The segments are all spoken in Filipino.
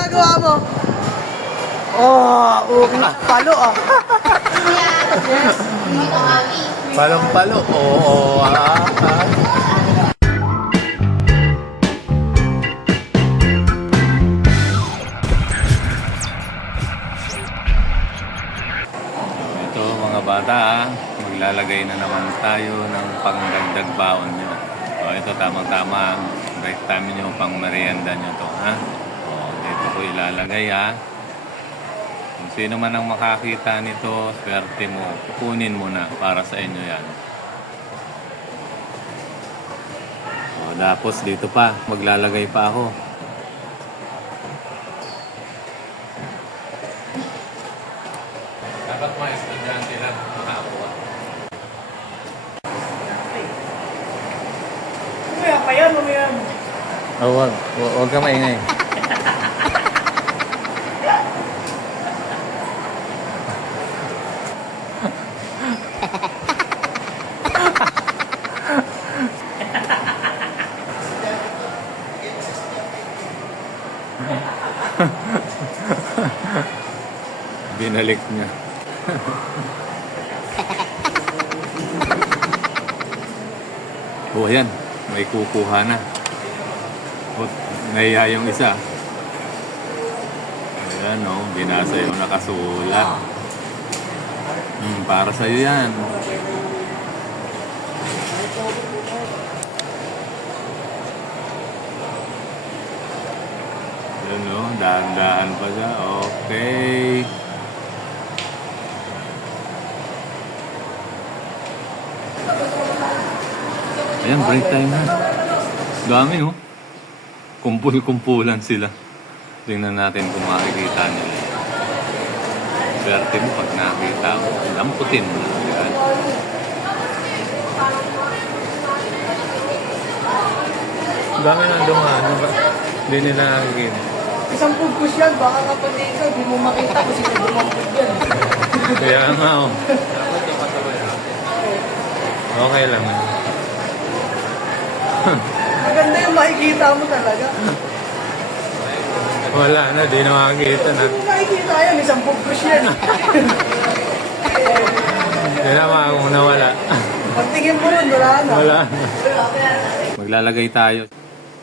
ginagawa mo? Oh, okay. Palo ah. Palong palo. Oo, ah, ah. Ito mga bata, ah, maglalagay na naman tayo ng pangdagdag baon nyo. O ito tamang-tama, break time nyo pang merienda nyo to, ha? Ko ilalagay, ha? Kung sino man ang makakita nito, swerte mo, kunin mo na para sa inyo yan. O, tapos dito pa, maglalagay pa ako. Dapat mga estudyante lang makakuha. Mamaya pa yan, mamaya. Oh, wag, wag ka maingay. Binalik niya. oh, ayan. May kukuha na. Ot, nahiya yung isa. Ayan, no. Binasa yung nakasulat. Hmm, para sa'yo yan. Ayan, no. Dahan-dahan pa siya. Okay. Ayan, break time na. Dami, oh. Kumpul-kumpulan sila. Tingnan natin kung makikita nila. Swerte mo pag nakita ko. Lamputin mo na. Yan. Dami na dumaan. Ba? Hindi nila nakikita. Isang pugpus yan, baka kapag ikaw, di mo makita kung sino dumampug yan. Kaya nga, oh. Okay lang. Maganda yung makikita mo talaga. Wala na, di na makikita na. Hindi mo makikita yan, isang pugpus yan. Hindi na mga kung nawala. Pagtingin mo rin, wala na. Wala. Maglalagay tayo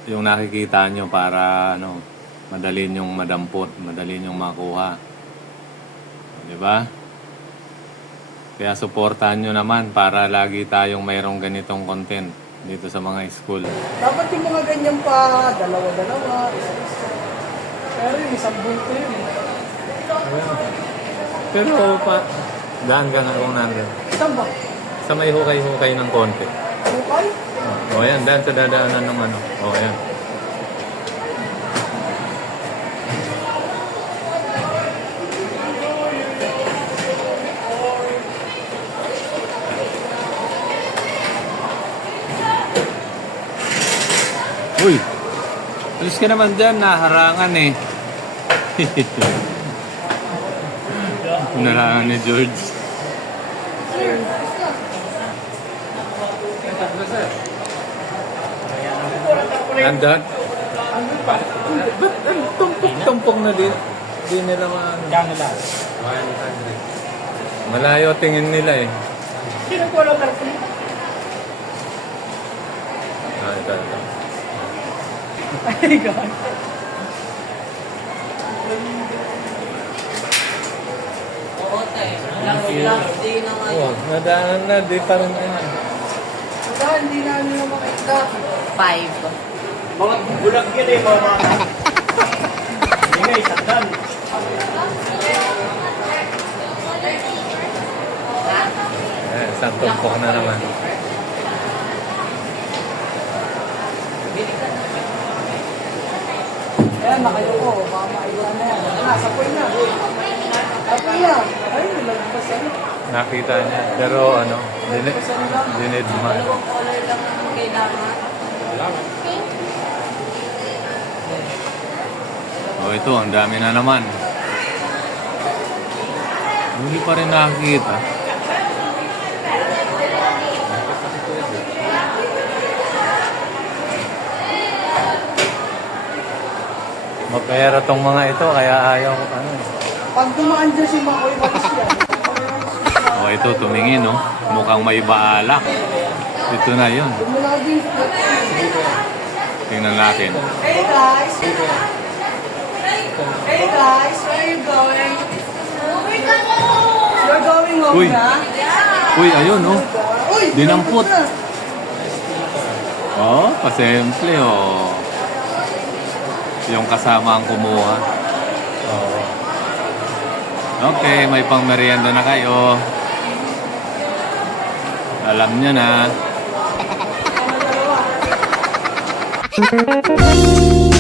yung nakikita nyo para ano, madali nyong madampot, madali nyong makuha. Di ba? Kaya suportahan nyo naman para lagi tayong mayroong ganitong content dito sa mga school. Dapat yung mga ganyan pa, dalawa-dalawa. Pero yung isang bulto yun. Pero pa, daan ka nga kung nandun. Saan ba? Sa may hukay-hukay ng konti. Bukay? O yan, daan sa dadaanan ng ano. O yan. Uy! Alis ka naman dyan, naharangan eh. Naharangan ni George. Nandun? Ba't ang tumpok-tumpok na din? Di nila maano. Malayo tingin nila eh. Sino ko lang? Ah, ito, ito. Ay, God. Oh, nadaanan na, di pa rin yan. Wala, hindi na nila makita. Five. Mga bulag yan eh, mga mga. Hindi nga, isang dan. Tumpok na naman. Ayan, nakayoko. Baka maiwan na yan. Ah, sapoy na. Ay, nalagpas ano. Nakita niya. Pero ano, dinid, dinid man. Dalawang color lang ang kailangan. Oh, ito, ang dami na naman. Hindi pa rin nakikita. Mapera tong mga ito, kaya ayaw ano. eh. Pag dumaan dyan si Makoy, walis yan. O ito, tumingin, no? Mukhang may baalak. Ito na yun. Tingnan natin. Hey guys! Hey guys, where are you going? You're going home Uy. na? Uy, ayun, no? Uy! Dinampot. na. Oh, pasimple, oh. Yung kasama ang kumuha. Oh. Okay, may pang merienda na kayo. Alam niya na.